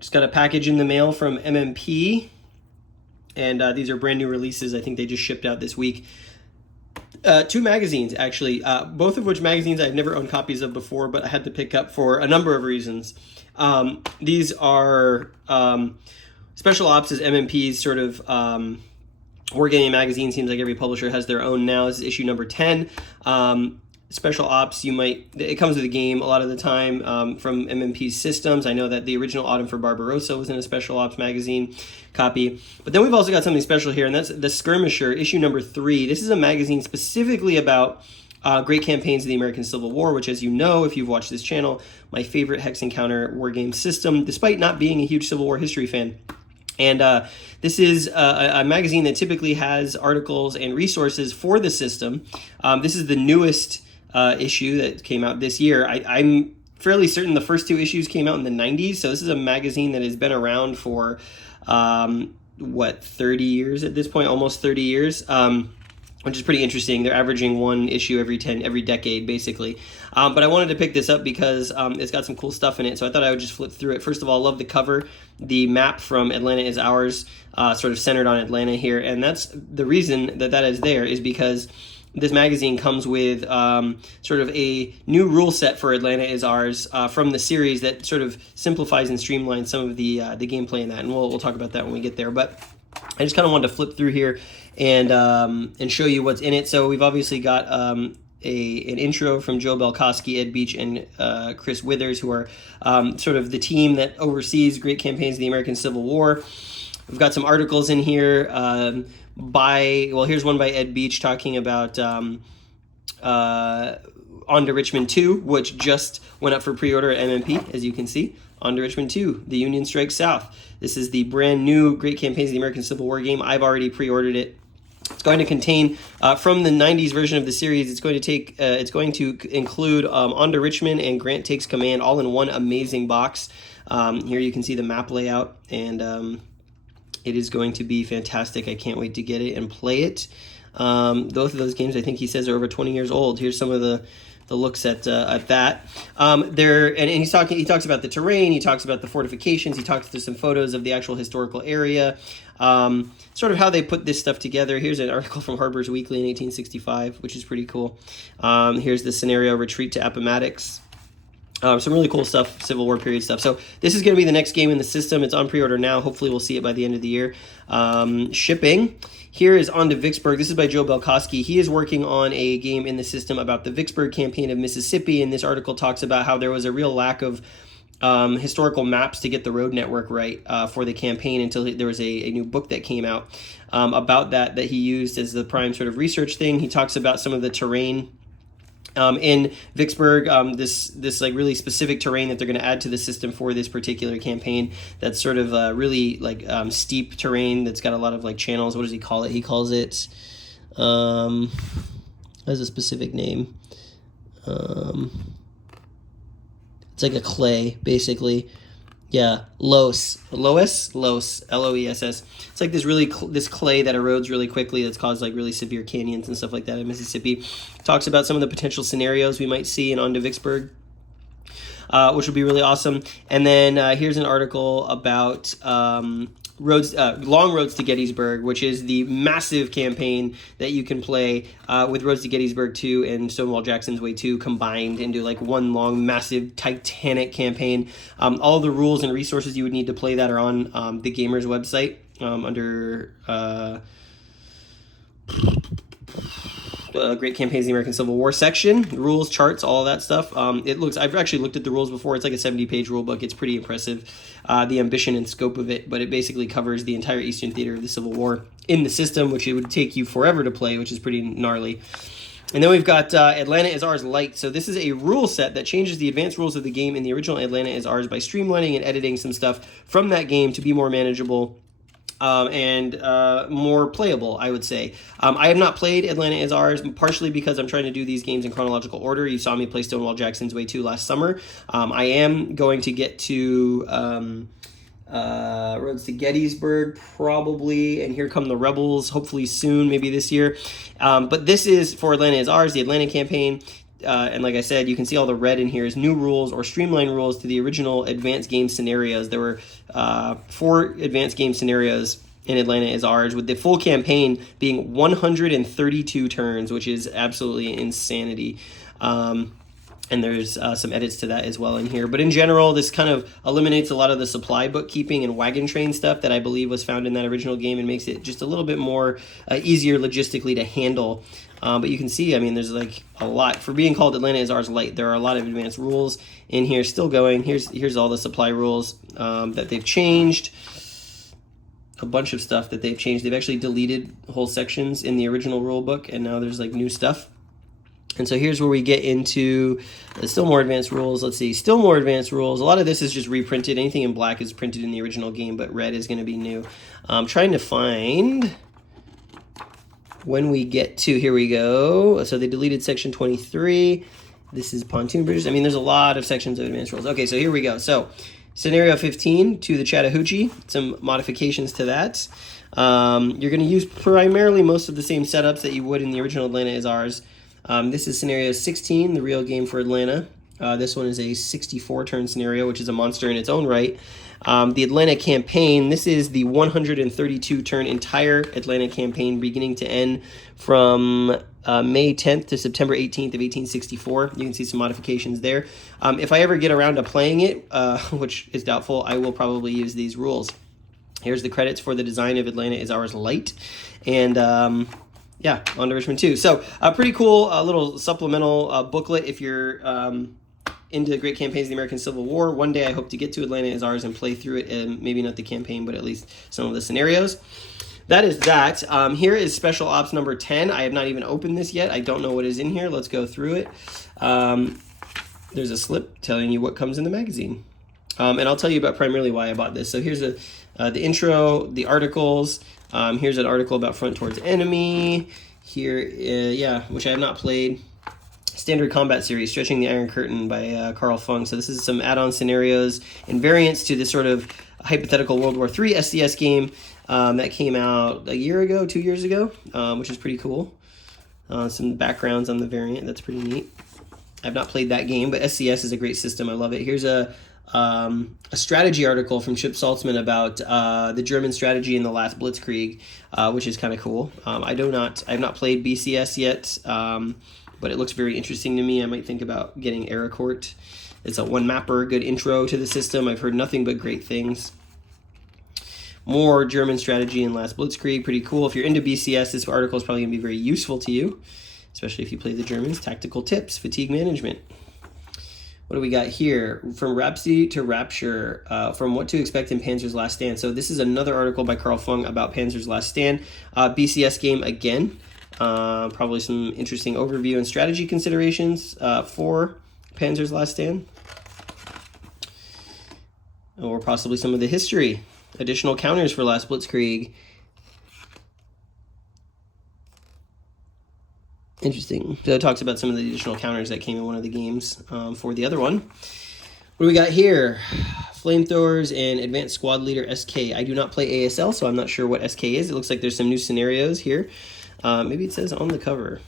Just got a package in the mail from MMP, and these are brand new releases. I think they just shipped out this week. 2 magazines, actually, both of which magazines I've never owned copies of before, but I had to pick up for a number of reasons. These are Special Ops is MMP's sort of wargaming magazine. Seems like every publisher has their own now. This is issue number 10. Special Ops, it comes with a game a lot of the time from MMP's systems. I know that the original Autumn for Barbarossa was in a Special Ops magazine copy. But then we've also got something special here, and that's the Skirmisher, issue number 3. This is a magazine specifically about great campaigns of the American Civil War, which, as you know, if you've watched this channel, my favorite Hex Encounter wargame system, despite not being a huge Civil War history fan. And this is a magazine that typically has articles and resources for the system. This is the newest issue that came out this year. I'm fairly certain the first 2 issues came out in the 90s, so this is a magazine that has been around for, 30 years at this point, almost 30 years, which is pretty interesting. They're averaging 1 issue every decade, basically. But I wanted to pick this up because it's got some cool stuff in it, so I thought I would just flip through it. First of all, I love the cover. The map from Atlanta is Ours, sort of centered on Atlanta here, and that's the reason that is there is because this magazine comes with sort of a new rule set for Atlanta is Ours from the series that sort of simplifies and streamlines some of the gameplay in that, and we'll talk about that when we get there. But I just kind of wanted to flip through here and show you what's in it. So we've obviously got an intro from Joe Belkowski, Ed Beach, and Chris Withers, who are sort of the team that oversees great campaigns of the American Civil War. We've got some articles in here here's one by Ed Beach talking about On to Richmond 2, which just went up for pre-order at MMP, as you can see. On to Richmond 2, The Union Strikes South. This is the brand new Great Campaigns of the American Civil War game. I've already pre-ordered it. It's going to contain, from the 90s version of the series, it's going to include On to Richmond and Grant Takes Command all in one amazing box. Here you can see the map layout, and it is going to be fantastic. I can't wait to get it and play it. Both of those games, I think he says, are over 20 years old. Here's some of the looks at that. He talks about the terrain. He talks about the fortifications. He talks to some photos of the actual historical area. Sort of how they put this stuff together. Here's an article from Harper's Weekly in 1865, which is pretty cool. Here's the scenario Retreat to Appomattox. Some really cool stuff, Civil War period stuff. So this is going to be the next game in the system. It's on pre-order now. Hopefully we'll see it by the end of the year. Shipping. Here is On to Vicksburg. This is by Joe Belkowski. He is working on a game in the system about the Vicksburg campaign of Mississippi, and this article talks about how there was a real lack of historical maps to get the road network right for the campaign until there was a new book that came out about that he used as the prime sort of research thing. He talks about some of the terrain in Vicksburg, this like really specific terrain that they're going to add to the system for this particular campaign. That's sort of really like steep terrain that's got a lot of like channels. What does he call it? He calls it has a specific name. It's like a clay, basically. Yeah, Loess, L-O-E-S-S. It's like this clay that erodes really quickly that's caused like really severe canyons and stuff like that in Mississippi. Talks about some of the potential scenarios we might see in On to Vicksburg, which would be really awesome. And then here's an article about Long Roads to Gettysburg, which is the massive campaign that you can play with Roads to Gettysburg 2 and Stonewall Jackson's Way 2 combined into like one long, massive, titanic campaign. All the rules and resources you would need to play that are on the Gamer's website under Great Campaigns of the American Civil War section. Rules, charts, all of that stuff. I've actually looked at the rules before. It's like a 70-page rule book. It's pretty impressive, the ambition and scope of it, but it basically covers the entire Eastern Theater of the Civil War in the system, which it would take you forever to play, which is pretty gnarly. And then we've got Atlanta is Ours Light. So this is a rule set that changes the advanced rules of the game in the original Atlanta is Ours by streamlining and editing some stuff from that game to be more manageable and more playable, I would say. I have not played Atlanta is Ours, partially because I'm trying to do these games in chronological order. You saw me play Stonewall Jackson's Way 2 last summer. I am going to get to Roads to Gettysburg, probably, and Here Come the Rebels, hopefully soon, maybe this year. But this is, for Atlanta is Ours, the Atlanta campaign. and like I said, you can see all the red in here is new rules or streamlined rules to the original advanced game scenarios. There were 4 advanced game scenarios in Atlanta Is Ours, with the full campaign being 132 turns, which is absolutely insanity. And there's some edits to that as well in here. But in general, this kind of eliminates a lot of the supply bookkeeping and wagon train stuff that I believe was found in that original game, and makes it just a little bit more easier logistically to handle. But you can see, I mean, there's like a lot. For being called Atlanta Is Ours Light, there are a lot of advanced rules in here still going. Here's all the supply rules that they've changed. A bunch of stuff that they've changed. They've actually deleted whole sections in the original rule book, and now there's like new stuff. And so here's where we get into still more advanced rules. Let's see, still more advanced rules. A lot of this is just reprinted. Anything in black is printed in the original game, but red is going to be new. I'm trying to find when we get to, here we go. So they deleted section 23. This is Pontoon Bridges. I mean, there's a lot of sections of advanced rules. Okay, so here we go. So scenario 15 to the Chattahoochee, some modifications to that. You're going to use primarily most of the same setups that you would in the original Atlanta Is Ours. This is scenario 16, the real game for Atlanta. This one is a 64-turn scenario, which is a monster in its own right. The Atlanta campaign, this is the 132-turn entire Atlanta campaign, beginning to end from May 10th to September 18th of 1864. You can see some modifications there. If I ever get around to playing it, which is doubtful, I will probably use these rules. Here's the credits for the design of Atlanta Is Ours Light. And yeah, on to Richmond 2. So pretty cool little supplemental booklet if you're into Great Campaigns of the American Civil War. One day I hope to get to Atlanta Is Ours and play through it, and maybe not the campaign, but at least some of the scenarios. That is that. Here is Special Ops number 10. I have not even opened this yet. I don't know what is in here. Let's go through it. There's a slip telling you what comes in the magazine. And I'll tell you about primarily why I bought this. So here's the intro, the articles. Here's an article about Front Towards Enemy. Here, yeah, which I have not played. Standard Combat Series, Stretching the Iron Curtain by Carl Fung. So this is some add-on scenarios and variants to this sort of hypothetical World War III SCS game that came out a year ago, 2 years ago, which is pretty cool. Some backgrounds on the variant. That's pretty neat. I've not played that game, but SCS is a great system. I love it. Here's a strategy article from Chip Saltzman about the German strategy in the last Blitzkrieg, which is kind of cool. I have not played BCS yet, but it looks very interesting to me. I might think about getting Aracourt. It's a one-mapper, good intro to the system. I've heard nothing but great things. More German strategy in last Blitzkrieg, pretty cool. If you're into BCS, this article is probably going to be very useful to you, especially if you play the Germans. Tactical tips, fatigue management. What do we got here? From Rhapsody to Rapture, from What to Expect in Panzer's Last Stand. So this is another article by Carl Fung about Panzer's Last Stand. BCS game again. Probably some interesting overview and strategy considerations for Panzer's Last Stand. Or possibly some of the history. Additional counters for last Blitzkrieg. Interesting. So it talks about some of the additional counters that came in one of the games for the other one. What do we got here? Flamethrowers and Advanced Squad Leader SK. I do not play ASL, so I'm not sure what SK is. It looks like there's some new scenarios here. Maybe it says on the cover.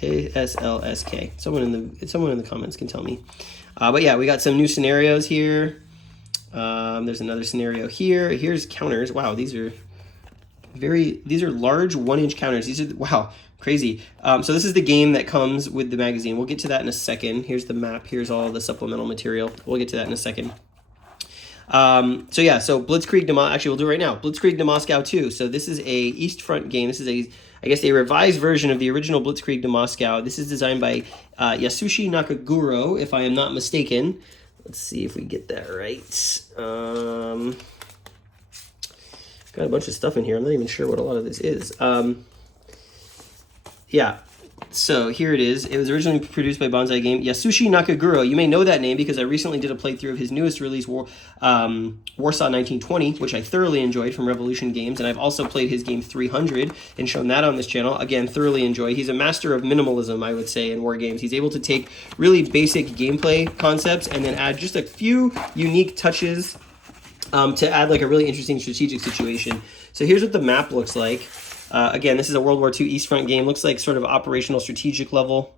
ASLSK. Someone in the comments can tell me. But yeah, we got some new scenarios here. There's another scenario here. Here's counters. Wow, these are large 1-inch counters. These are, wow, crazy. So this is the game that comes with the magazine. We'll get to that in a second. Here's the map. Here's all the supplemental material. We'll get to that in a second. So yeah, so Blitzkrieg Demo, actually we'll do it right now. Blitzkrieg to Moscow 2. So this is a East Front game. This is I guess a revised version of the original Blitzkrieg to Moscow. This is designed by Yasushi Nakaguro, if I am not mistaken. Let's see if we get that right. Got a bunch of stuff in here. I'm not even sure what a lot of this is. Yeah, so here it is. It was originally produced by Bonsai Game. Yasushi Nakaguro. You may know that name because I recently did a playthrough of his newest release, Warsaw 1920, which I thoroughly enjoyed from Revolution Games. And I've also played his game 300 and shown that on this channel. Again, thoroughly enjoy. He's a master of minimalism, I would say, in war games. He's able to take really basic gameplay concepts and then add just a few unique touches to add like a really interesting strategic situation. So here's what the map looks like. Again, this is a World War II East Front game. Looks like sort of operational strategic level.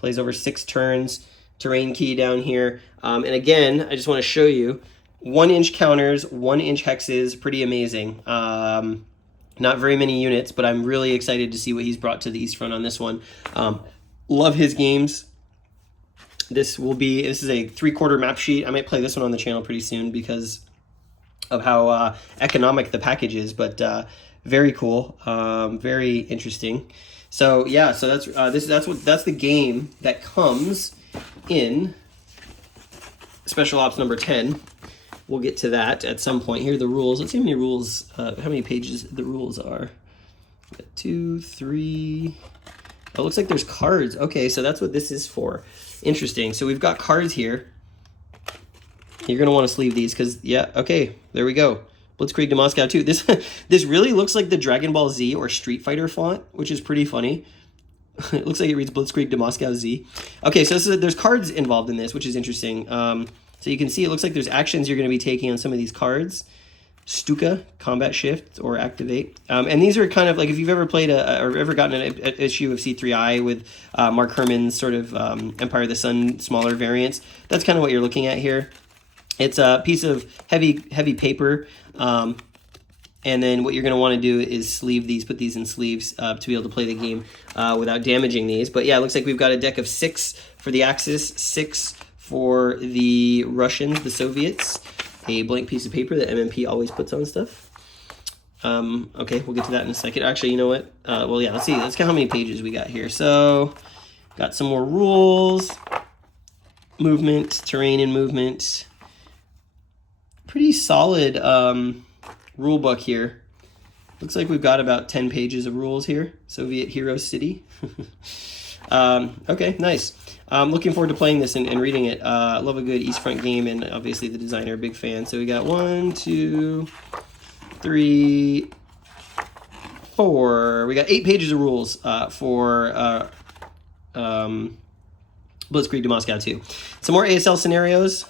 Plays over 6 turns. Terrain key down here. And again, I just want to show you 1-inch counters, 1-inch hexes, pretty amazing. Not very many units, but I'm really excited to see what he's brought to the East Front on this one. Love his games. This is a 3/4 map sheet. I might play this one on the channel pretty soon because of how economic the package is, but very cool, very interesting. So yeah, so that's the game that comes in Special Ops number 10. We'll get to that at some point. Here are the rules. Let's see how many rules, how many pages the rules are. 2, 3. Oh, it looks like there's cards. Okay, so that's what this is for. Interesting. So we've got cards here. You're going to want to sleeve these because, yeah, okay, there we go. Blitzkrieg to Moscow 2. This really looks like the Dragon Ball Z or Street Fighter font, which is pretty funny. It looks like it reads Blitzkrieg to Moscow Z. Okay, so there's cards involved in this, which is interesting. So you can see it looks like there's actions you're going to be taking on some of these cards. Stuka, combat shift, or activate. And these are kind of like if you've ever played or ever gotten an issue of C3I with Mark Herman's sort of Empire of the Sun smaller variants. That's kind of what you're looking at here. It's a piece of heavy paper. And then what you're going to want to do is sleeve these, put these in sleeves to be able to play the game without damaging these. But yeah, it looks like we've got a deck of 6 for the Axis, 6 for the Russians, the Soviets. A blank piece of paper that MMP always puts on stuff. Okay, we'll get to that in a second. Actually, you know what? Well, yeah, let's see. Let's count how many pages we got here. So, got some more rules. Movement, terrain and movement. Pretty solid rule book here. Looks like we've got about 10 pages of rules here. Soviet Hero City. Okay, nice. I'm looking forward to playing this and reading it. I love a good East Front game, and obviously the designer, big fan. So we got 1, 2, 3, 4. We got 8 pages of rules for Blitzkrieg to Moscow 2. Some more ASL scenarios.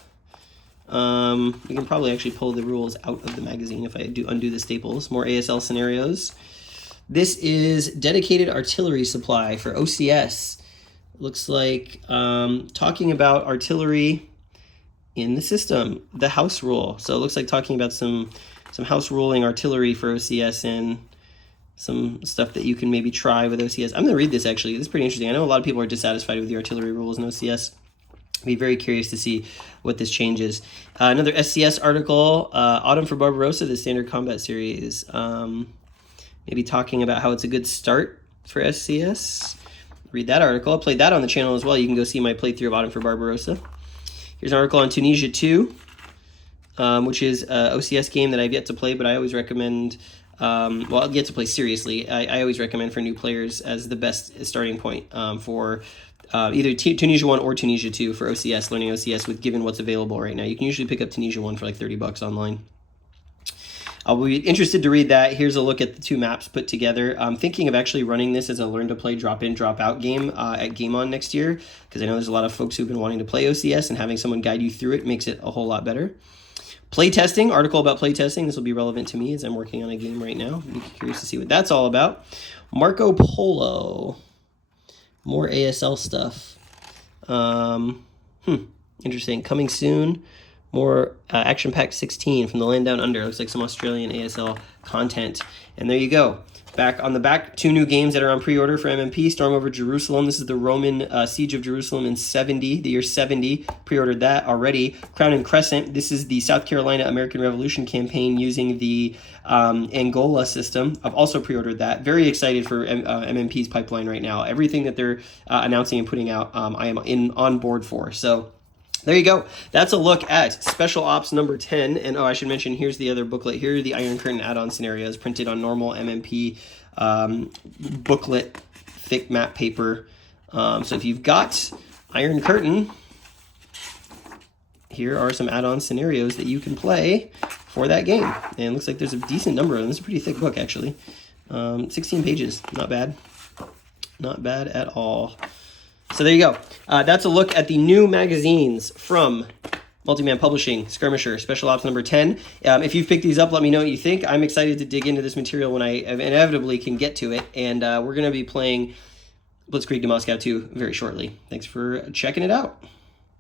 We can probably actually pull the rules out of the magazine if I do undo the staples. More ASL scenarios. This is dedicated artillery supply for OCS. Looks like talking about artillery in the system, the house rule. So it looks like talking about some house ruling artillery for OCS and some stuff that you can maybe try with OCS. I'm going to read this actually. This is pretty interesting. I know a lot of people are dissatisfied with the artillery rules in OCS. I'd be very curious to see what this changes. Another SCS article, Autumn for Barbarossa, the Standard Combat Series. Maybe talking about how it's a good start for SCS. Read that article. I played that on the channel as well. You can go see my playthrough of Autumn for Barbarossa. Here's an article on Tunisia 2, which is an OCS game that I've yet to play, but I always recommend, well, I'll get to play seriously. I always recommend for new players as the best starting point for either Tunisia 1 or Tunisia 2 for OCS, learning OCS with given what's available right now. You can usually pick up Tunisia 1 for like $30 online. I'll be interested to read that. Here's a look at the 2 maps put together. I'm thinking of actually running this as a learn-to-play drop-in, drop-out game at Game On next year, because I know there's a lot of folks who've been wanting to play OCS, and having someone guide you through it makes it a whole lot better. Playtesting, article about playtesting. This will be relevant to me as I'm working on a game right now. I'm curious to see what that's all about. Marco Polo. More ASL stuff. Interesting. Coming soon. More Action Pack 16 from the Land Down Under. Looks like some Australian ASL content. And there you go. Back on the back, 2 new games that are on pre-order for MMP. Storm Over Jerusalem. This is the Roman Siege of Jerusalem in 70, the year 70. Pre-ordered that already. Crown and Crescent. This is the South Carolina American Revolution campaign using the Angola system. I've also pre-ordered that. Very excited for MMP's pipeline right now. Everything that they're announcing and putting out, I am on board for. So there you go. That's a look at Special Ops number 10. And I should mention, here's the other booklet. Here are the Iron Curtain add-on scenarios printed on normal MMP booklet, thick map paper. So if you've got Iron Curtain, here are some add-on scenarios that you can play for that game. And it looks like there's a decent number of them. This is a pretty thick book, actually. 16 pages. Not bad. Not bad at all. So there you go. That's a look at the new magazines from Multiman Publishing, Skirmisher, Special Ops number 10. If you've picked these up, let me know what you think. I'm excited to dig into this material when I inevitably can get to it. And we're going to be playing Blitzkrieg to Moscow 2 very shortly. Thanks for checking it out.